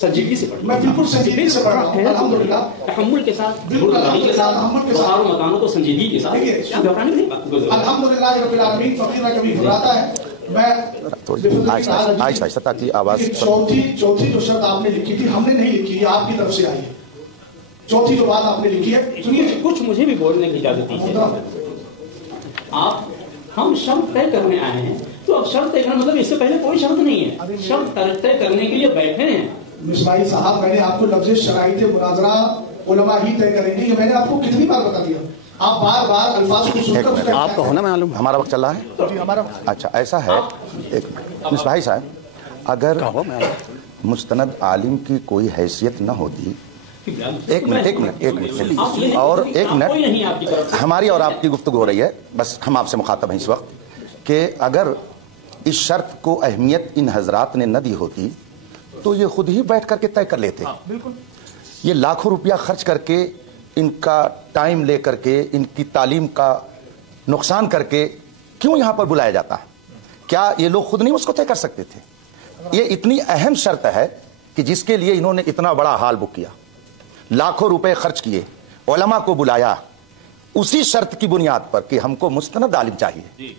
संजीदगी से मैं बिल्कुल संजीदगी से पढ़ रहा हूँ अल्हम्दुलिल्लाह, तहम्मुल के साथ, सवाल मकानों को संजीदगी के साथ, घबराने नहीं बात। अल्हम्दुलिल्लाह रब्बिल आलमीन, फकीर में कभी घबराता है। मैं आहिस्ता ताकि आवाज। चौथी जो शर्त आपने लिखी थी, हमने नहीं लिखी, ये आपकी तरफ से आई है। चौथी जो बात आपने लिखी है, सुनिए, कुछ मुझे भी बोलने की इजाजत दीजिए। आप हम शर्त तय करने आए हैं, तो अब शर्त तय करना मतलब इससे पहले कोई शर्त नहीं है, शर्त तय करने के लिए बैठे हैं। मिसबाही साहब, मैंने आपको लफ्ज़ शराइत मुनाज़रा उलमा ही तय करेंगे, ये मैंने आपको कितनी बार बता दिया, आप बार बार अल्फाज को सुनकर आपको होना मालूम। हमारा वक्त चल रहा है, हमारा अच्छा ऐसा है। एक मिसबाही साहब, अगर मुस्तनद आलिम की कोई हैसियत न होती, एक मिनट और एक मिनट, हमारी और आपकी गुफ्तगू हो रही है, बस हम आपसे मुखातब हैं इस वक्त, कि अगर इस शर्त को अहमियत इन हजरात ने न दी होती तो ये खुद ही बैठ करके तय कर लेते। बिल्कुल, ये लाखों रुपया खर्च करके, इनका टाइम ले करके, इनकी तालीम का नुकसान करके क्यों यहाँ पर बुलाया जाता है? क्या ये लोग खुद नहीं उसको तय कर सकते थे? ये इतनी अहम शर्त है कि जिसके लिए इन्होंने इतना बड़ा हाल बुक किया, लाखों रुपए खर्च किए, उलमा को बुलाया, उसी शर्त की बुनियाद पर कि हमको मुस्तनद आलिम चाहिए।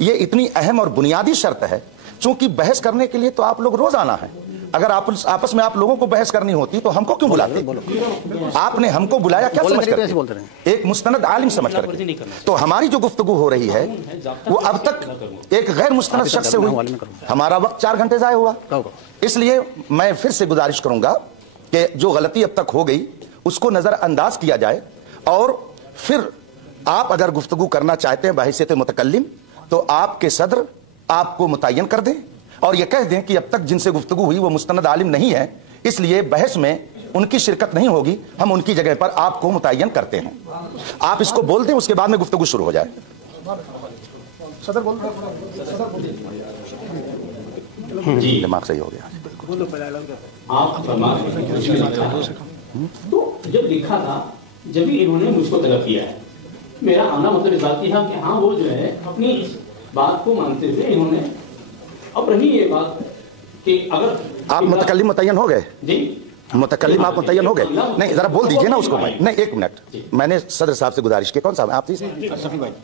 ये इतनी अहम और बुनियादी शर्त है, चूंकि बहस करने के लिए तो आप लोग रोज आना है। अगर आप आपस में आप लोगों को बहस करनी होती तो हमको क्यों बुलाते? आपने हमको बुलाया क्या समझ कर? एक मुस्तनद आलिम समझ कर। तो हमारी जो गुफ्तगू हो रही है वो अब तक एक गैर मुस्तनद शख्स से हुई। हमारा वक्त 4 घंटे ज़ाया हुआ। इसलिए मैं फिर से गुजारिश करूंगा कि जो गलती अब तक हो गई उसको नजरअंदाज किया जाए, और फिर आप अगर गुफ्तगू करना चाहते हैं बहैसियत मुतकल्लिम तो आपके सदर आपको मुतय्यन कर दें और ये कह दें कि अब तक जिनसे गुफ्तगू हुई वो मुस्तनद आलिम नहीं है, इसलिए बहस में उनकी शिरकत नहीं होगी, हम उनकी जगह पर आपको मुतय्यन करते हैं। आप इसको बोल दें, उसके बाद में गुफ्तगू शुरू हो जाए। सदर बोल, जी दिमाग सही हो गया। आप तो जब लिखा था, जब भी इन्होंने मुझको तलब किया है, मेरा आना मतलब इस बात की था कि हाँ वो जो है अपनी इस बात को मानते हुए इन्होंने, अब रही ये बात कि अगर आप मुतकल्लिम मुतय्यन हो गए जी, मुतकल्लिम आप मुतय्यन हो गए? नहीं, जरा बोल दीजिए ना उसको भाई। नहीं, एक मिनट, मैंने सदर साहब से गुजारिश की। कौन साहब? आप थी?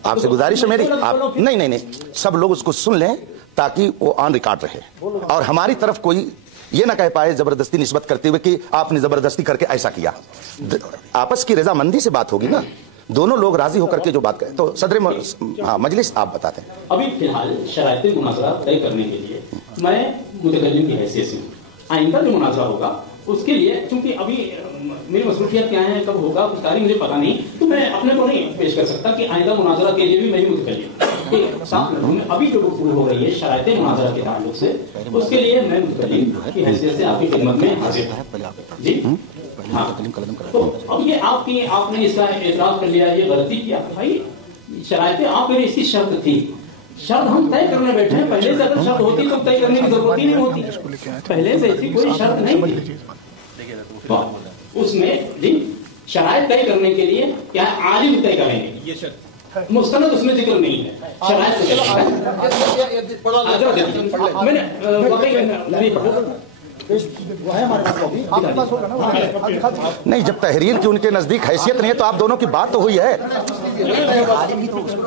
आपसे गुजारिश है मेरी। आप नहीं, सब लोग उसको सुन लें ताकि वो ऑन रिकॉर्ड रहे और हमारी तरफ कोई ये ना कह पाए जबरदस्ती निस्बत करते हुए कि आपने जबरदस्ती करके ऐसा किया। आपस की रजामंदी से बात होगी ना, दोनों लोग राजी होकर के जो बात करें। तो सदर मजलिस आप बताते हैं। अभी फिलहाल शराइत मुनाज़रा तय करने के लिए मैं मुतकल्लिम की हैसियत से हूँ। आइंदा जो मुनाज़रा होगा उसके लिए, क्योंकि अभी मेरी मसरूफियत क्या है, कब होगा कुछ तारीख मुझे पता नहीं, तो मैं अपने को नहीं पेश कर सकता कि आइंदा मुनाज़रा के लिए भी मैं ही मुतकल्लिम। साथ में अभी जो गुफ्तगू हो रही है शराइत मुनाज़रा के ताल्लुक से, उसके लिए मैं मुतकल्लिम की हैसियत से आपकी खिदमत में हाजिर हूं। जी हाँ, तो अब ये आपने इसका एतराज कर लिया, ये गलती किया भाई। शराइतें आपके लिए इसकी शर्त थी, शर्त हम तय करने बैठे हैं। पहले से अगर शर्त होती तो तय करने की जरूरत ही नहीं होती, पहले से ऐसी कोई शर्त नहीं थी। उसमें जी शराइत तय करने के लिए क्या आलिम तय करेंगे, ये शर्त मुस्तनद उसमें जिक्र नहीं है। शराइत नहीं, जब तहरीर की उनके नजदीक हैसियत नहीं है तो आप दोनों की बात तो हुई है।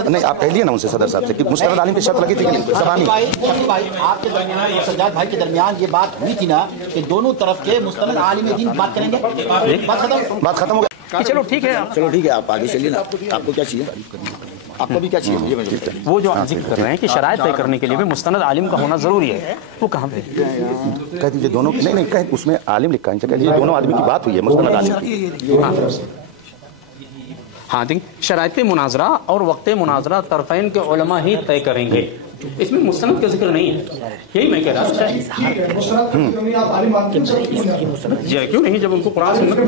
नहीं, आप कह लिए ना उनसे सदर साहब से कि मुस्तनद आलिम की शर्त लगी थी कि नहीं? आपके दरमियान सज्जाद भाई के दरमियान ये बात हुई थी ना कि दोनों तरफ के मुस्तनद आलिम दीन बात करेंगे, बात खत्म हो गई। चलो ठीक है, आप आगे चलिए ना। आपको क्या चाहिए? आपको भी क्या चाहिए? वो जो आप जिक्र कर रहे हैं कि शराइत तय करने के लिए भी मुस्तनद आलिम का होना जरूरी है, वो कहाँ पे कह दीजिए? दोनों नहीं कह, उसमें आलिम लिखा है, कह दीजिए दोनों आदमी की बात हुई है मुस्तनद आलिम की। हाँ देखिए, शराइत मुनाज़रा और वक्त मुनाज़रा तरफ़ैन के उलमा ही तय करेंगे, इसमें मुस्तनद का जिक्र नहीं है। यही मैं कह रहा था। जी क्यों नहीं, जब उनको कुरान सुन्नत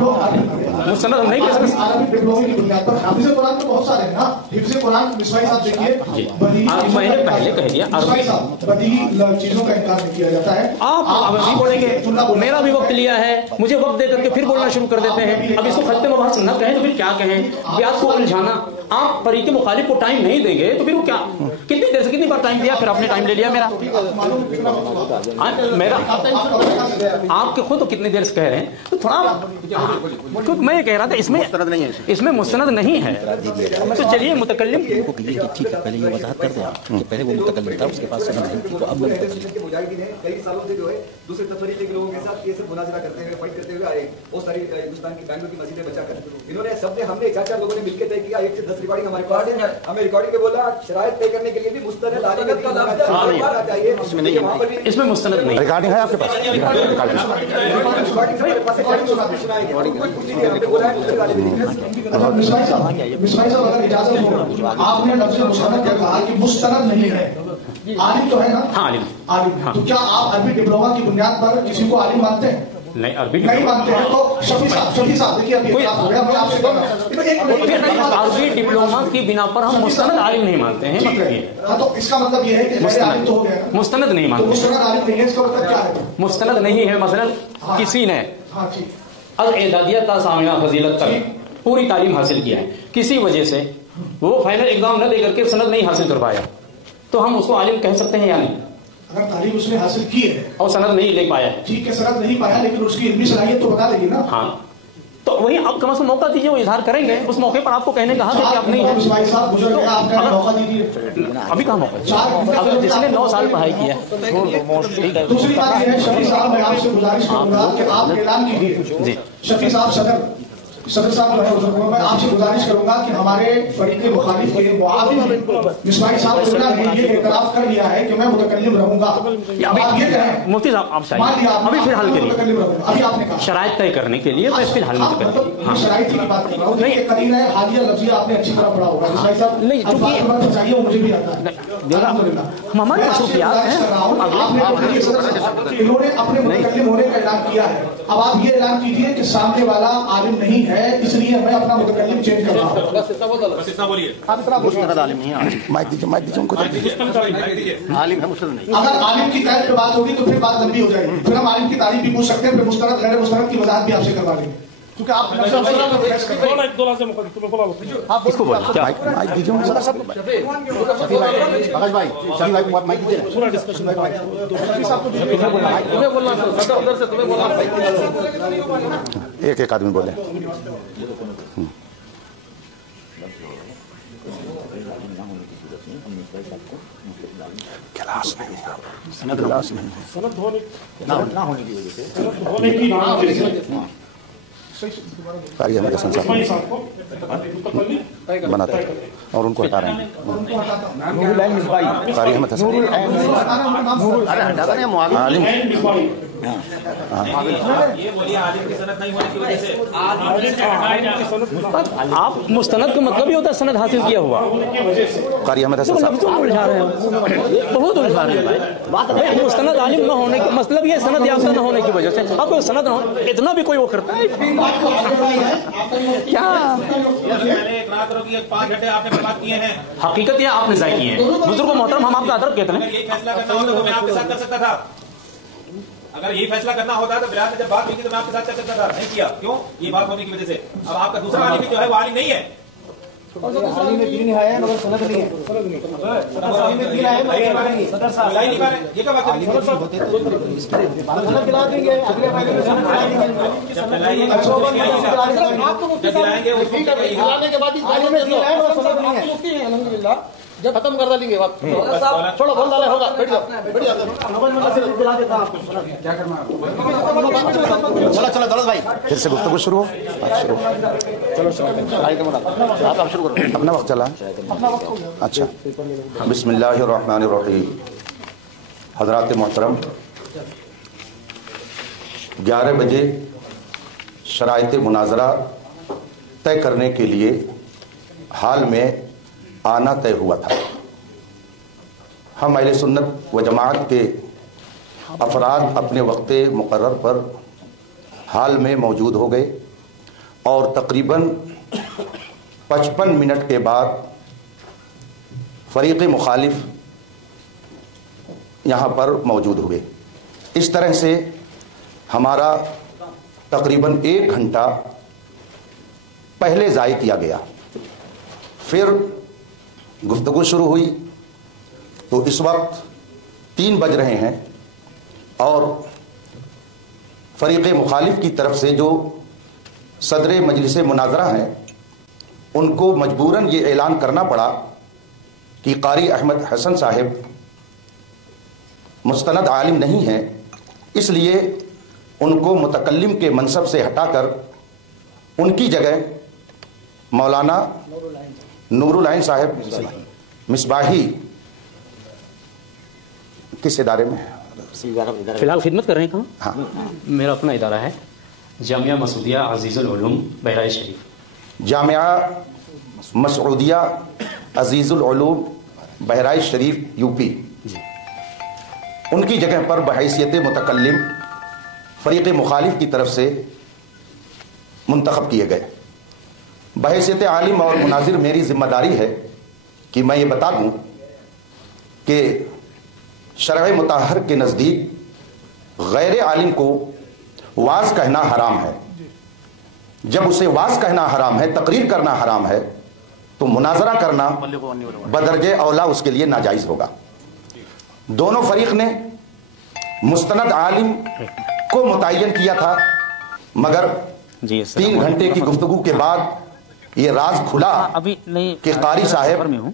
मुस्तनद हम नहीं कह सकते। मैंने पहले कह दिया चीजों का इनकार नहीं किया जाता है। आप अभी बोलेंगे, मेरा भी वक्त लिया है, मुझे वक्त दे करके फिर बोलना शुरू कर देते हैं। अब इसको खत्म मबाहस न कहें तो फिर क्या कहें? ब्याज को उलझाना, आप फरीक मुखालिफ को टाइम नहीं देंगे तो फिर वो क्या कितनी देर से कितनी बार टाइम दिया, फिर आपने टाइम ले लिया मेरा। आपके खुद तो कितनी देर से कह रहे हैं, तो थोड़ा क्योंकि मैं ये कह रहा था इसमें मुस्तनद नहीं है। तो चलिए मुतकल्लिम ठीक है, पहले ये वजाहत कर दें आप कि पहले वो मुतकल्लिम था, उसके पास सनद नहीं थी, तो अब मुजाहिदीन है कई सालों से जो है दूसरे तफरीक के लोगों के साथ ये सब मुनाजरा करते हुए फाइट करते हुए आए, वो सारी हिंदुस्तान की बैंगलोर की मस्जिदें बचाकर इन्होंने सबने हमने 4 लोगों ने मिलकर तय किया, 1 से 10 रिकॉर्डिंग हमारे पास है, हमें रिकॉर्डिंग में बोला शराइत तय करने के लिए भी मुस्तनद आलिम चाहिए, इसमें मुस्तनद नहीं। रिकॉर्डिंग है आपके पास? मिसबाही साहब अगर इजाजत हो, आपने लफ्ज़ मुस्तनद कहा कि मुस्तनद नहीं है, आलिम तो है ना? हाँ आलिम। आलिम तो क्या आप अरबी डिप्लोमा की बुनियाद पर किसी को आलिम मानते हैं? नहीं, अरबी नहीं मानते हैं तो शफी साहब देखिए अभी हो गया, मैं आपसे कह रहा हूं अरबी डिप्लोमा की बिना पर हम मुस्तनद आलिम नहीं मानते हैं, मतलब ये। हाँ, तो इसका मतलब ये है कि आलिम तो हो गया, मुस्तनद नहीं तो मानते, मुस्तनद आलिम नहीं है, इसका मतलब क्या है? मुस्तनद नहीं है। मसलन किसी ने हाँ ठीक, अल-एदादियत का सामिना फजीलत तक पूरी तालीम हासिल किया है, किसी वजह से वो फाइनल एग्जाम न दे करके सनद नहीं हासिल कर पाया, तो हम उसको आलिम कह सकते हैं या नहीं? अगर तालीम उसने हासिल की है और सनद नहीं ले पाया है, ठीक है, सनद नहीं पाया, लेकिन उसकी इल्मी सलाहियत तो बता देगी ना। हाँ, तो वही आप कम से कम मौका दीजिए, वो इजहार करेंगे, उस मौके पर आपको कहने कहा कि आप नहीं है। भाई साहब गुजर गया, आपका मौका दीजिए। अभी कहाँ मौका? अगर जिसने 9 साल पढ़ाई की है। दूसरी बात यह है शफी साहब, मैं आपसे गुजारिश करूंगा कि आप ऐलान कीजिए जी। शफी साहब सदर साहब जो है मैं आपसे गुजारिश करूंगा कि हमारे फरीक मुखालिफ के मुआविन मिसबाही साहब ने ये इतराफ कर लिया है कि मैं मुतकल्लिम रहूंगा। आप ये कहें मुफ्ती साहब, आप अभी फिलहाल करिए, अभी आपने कहा शराइत तय करने के लिए मैं फिलहाल मुतकल्लिम। शराइत की बात कर रहा हूँ, नहीं करीन है, हालिया लफ्ज़िया आपने अच्छी तरह पढ़ा होगा मिसबाही साहब, नहीं चाहिए वो मुझे भी आता है। हमारे मसरूफियात हैं, इन्होंने अपने मुतकल्लिम होने का ऐलान किया है, अब आप ये ऐलान कीजिए कि सामने वाला आलिम नहीं है, इसलिए मैं अपना मुतकल्लिम चेंज कर रहा हूँ। माइक दीजिए उनको। आलिम है मुस्तनद नहीं। अगर आलिम की तय पे बात होगी तो फिर बात लंबी हो जाएगी, फिर हम आलिम की तारीफ भी पूछ सकते हैं, फिर मुस्तनद गैर मुस्तनद की वजाहत भी आपसे करवा लेंगे, क्योंकि आप इसको बोला क्या? माइक दीजिए उनको। एक आदमी बोले। क्लास नहीं, क्लास नहीं, ना होने की वजह से कार्य में संसार बनाते हैं और उनको हटा रहे हैं। कार्य में आलिम आप मुस्तनद का मतलब ही होता है सनद हासिल किया हुआ। कार्य में उलझा रहे हैं, बहुत उलझा रहे हैं भाई। मुस्तनद आलिम न होने का मतलब ये सनद याफ्ता न होने की वजह से आपको सनद न हो, इतना भी कोई वो करता है क्या? 5 घंटे आपने बर्बाद किए हैं। हकीकत ये आपने ज़ाय किए हैं। बुजुर्ग मोहतरम, हम आपका अदब कहते हैं। ये फैसला करना होता तो मैं आपके साथ कर सकता था। अगर ये फैसला करना होता तो बिलाल ने जब बात हुई थी तो मैं आपके साथ कर सकता था, नहीं किया। क्यों? ये बात होने की वजह से। अब आपका दूसरा आलिम जो है वो आलिम नहीं है। जब खत्म कर देंगे बात थोड़ा बोल डाले होगा, बैठ जाओ क्या करना है। चलो दौलत भाई फिर से गुफ्तगू शुरू हो। चलो आप शुरू करो। अपना वक्त चला। अच्छा, बिस्मिल्लाहिर्रहमानिर्रहीम। हज़रात मोहतरम, 11 बजे शराइत मुनाजरा तय करने के लिए हाल में आना तय हुआ था। हम अहले सुन्नत व जमात के अफराद अपने वक्त मुकर्रर पर हाल में मौजूद हो गए और तकरीबन 55 मिनट के बाद फरीक़ मुखालिफ यहाँ पर मौजूद हुए। इस तरह से हमारा तकरीबन 1 घंटा पहले ज़ाय किया गया। फिर गुफ्तगू शुरू हुई, तो इस वक्त 3 बज रहे हैं और फरीक़ मुखालिफ की तरफ से जो सदर मजलिस मुनाजरा हैं उनको मजबूरन ये ऐलान करना पड़ा कि कारी अहमद हसन साहिब मुस्तनद आलिम नहीं हैं, इसलिए उनको मुतकल्लिम के मनसब से हटाकर उनकी जगह मौलाना नूरुल आइन साहिब मिसबाही किस इदारे में फिलहाल खिदमत कर रहे हैं? कहाँ? हाँ, मेरा अपना इदारा है जामिया मसूदिया अजीजुल उलूम बहराइच शरीफ। जामिया मसूदिया अजीजुल उलूम बहराइच शरीफ यूपी। उनकी जगह पर बहैसियत मुतकल्लिम फरीक़ मुखालिफ की तरफ से मुंतखब किए गए। बहैसियत आलिम और मुनाजिर मेरी जिम्मेदारी है कि मैं ये बता दूं कि शरअ मुताहर के नज़दीक गैर आलिम को वाज कहना हराम है। जब उसे वाज कहना हराम है, तकरीर करना हराम है, तो मुनाजरा करना बदरजे औला उसके लिए नाजायज होगा। दोनों फरीक ने मुस्तनद आलिम को मुतय्यन किया था, मगर 3 घंटे की गुफ्तगू के बाद ये राज खुला अभी नहीं कि कारी साहब में हूँ,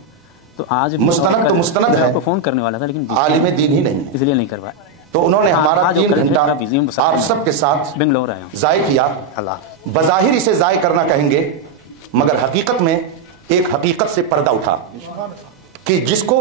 तो आज मुस्तनद तो मुस्तनद है, फोन करने वाला था लेकिन आलिम दीन ही नहीं है, इसलिए नहीं करवाया। तो उन्होंने हमारा 3 घंटा आप सबके साथ बेंगलोर आया हूँ जाय किया। बज़ाहिर इसे जाय करना कहेंगे, मगर हकीकत में एक हकीकत से पर्दा उठा कि जिसको